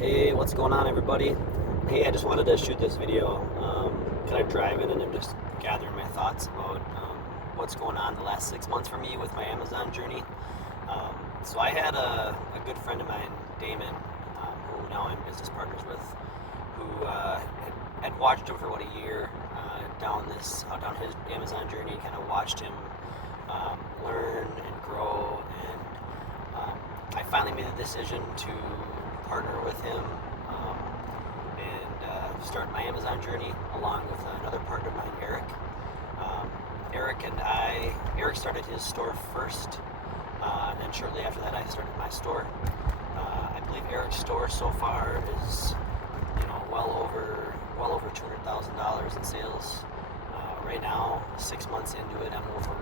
Hey, what's going on, everybody? Hey, I just wanted to shoot this video, kind of driving and I'm just gathering my thoughts about what's going on the last 6 months for me with my Amazon journey. So I had a good friend of mine, Damon, who now I'm business partners with, who had watched him for about a year down his Amazon journey, kind of watched him learn and grow, and I finally made the decision to partner with him and start my Amazon journey along with another partner of mine, Eric. Eric started his store first, and then shortly after that, I started my store. I believe Eric's store so far is, well over $200,000 in sales. Right now, 6 months into it, I'm over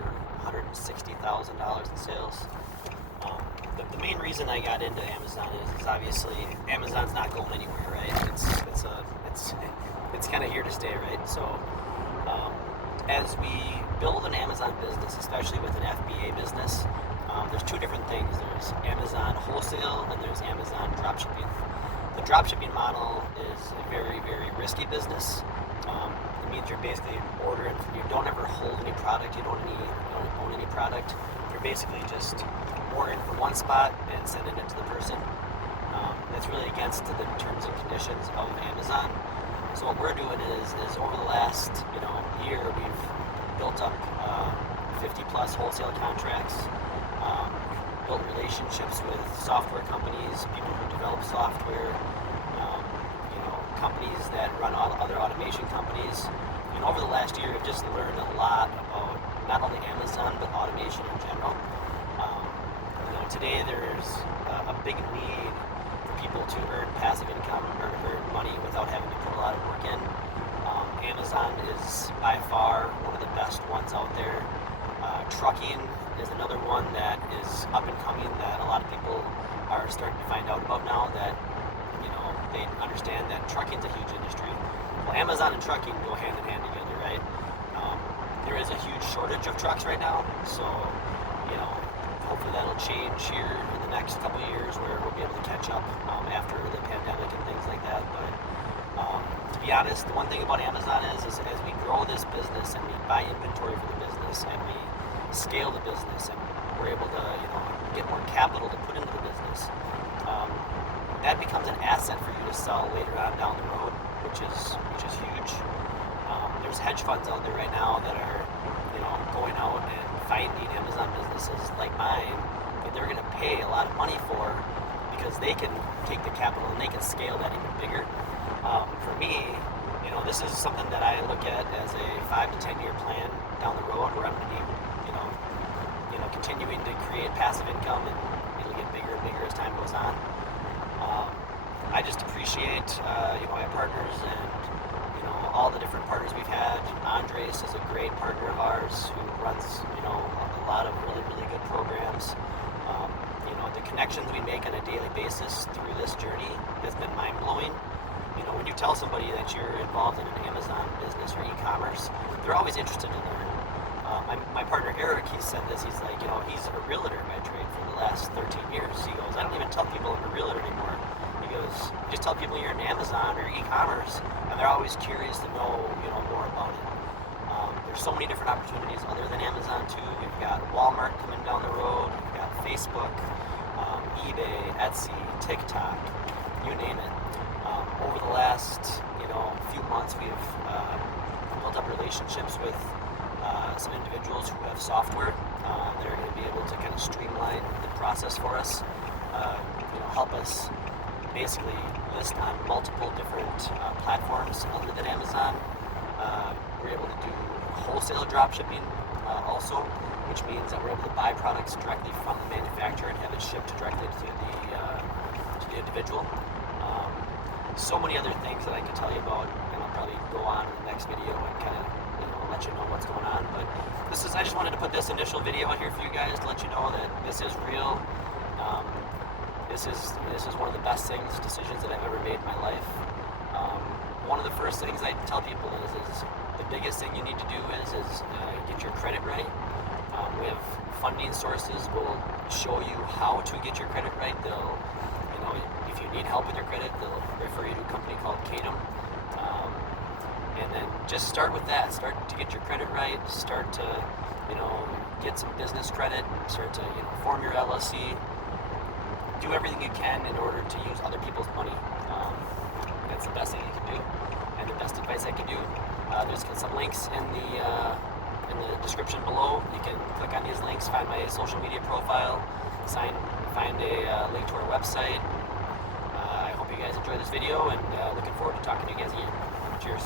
$160,000 in sales. The main reason I got into Amazon is obviously Amazon's not going anywhere, right? It's kind of here to stay, right? So as we build an Amazon business, especially with an FBA business, there's two different things. There's Amazon wholesale and there's Amazon dropshipping. The dropshipping model is a very, very risky business. It means you're basically ordering. You don't ever hold any product. You don't own any product. You're basically just ordering from one spot and sending it to the person. That's really against the terms and conditions of Amazon. So what we're doing is over the last year, we've built up 50 plus wholesale contracts, built relationships with software companies, people who develop software, companies that run other automation companies. And over the last year, I've just learned a lot about not only Amazon, but automation in general. Today there's a big need for people to earn passive income or earn money without having to put a lot of work in. Amazon is by far one of the best ones out there. Trucking is another one that is up and coming that a lot of people are starting to find out about now, that they understand that trucking's a huge industry. Well, Amazon and trucking go hand in hand together, right? There is a huge shortage of trucks right now, so hopefully that'll change here in the next couple of years, where we'll be able to catch up after the pandemic and things like that. But to be honest, the one thing about Amazon is as we grow this business and we buy inventory for the business and we scale the business and we're able to get more capital to put into the business, that becomes an asset for you to sell later on down the road, which is huge. There's hedge funds out there right now that are going out and finding Amazon businesses like mine that they're going to pay a lot of money for, because they can take the capital and they can scale that even bigger. For me, this is something that I look at as a 5 to 10 year plan down the road, where I'm going to be continuing to create passive income, and it'll get bigger and bigger as time goes on. I just appreciate my partners and all the different partners we've had. Andres is a great partner of ours who runs a lot of really, really good programs. The connections we make on a daily basis through this journey has been mind-blowing. When you tell somebody that you're involved in an Amazon business or e-commerce, they're always interested to learn. My partner Eric, he said this, he's like, he's a realtor by trade for the last 13 years. He goes, I don't even tell people I'm a realtor anymore. He goes, just tell people you're in Amazon or e-commerce, and they're always curious to know, more about it. There's so many different opportunities other than Amazon too. We've got Walmart coming down the road. We've got Facebook, eBay, Etsy, TikTok, you name it. Over the last, few months, we've built up relationships with some individuals who have software that are going to be able to kind of streamline the process for us, help us basically list on multiple different platforms other than Amazon. We're able to do wholesale drop shipping also, which means that we're able to buy products directly from the manufacturer and have it shipped directly to the individual. So many other things that I could tell you about, and I'll probably go on in the next video and kind of let you know what's going on. But I just wanted to put this initial video out here for you guys to let you know that this is real. This is one of the best decisions that I've ever made in my life. One of the first things I tell people is the biggest thing you need to do is get your credit right. We have funding sources will show you how to get your credit right. They'll, if if you need help with your credit, they'll refer you to a company called Cadem. And then just start with that. Start to get your credit right. Start to, get some business credit. Start to, form your LLC. Do everything you can in order to use other people's money. That's the best thing you can do, and the best advice I can do. There's some links in the description below. You can click on these links, find my social media profile, find a link to our website. I hope you guys enjoyed this video, and looking forward to talking to you guys again. Cheers.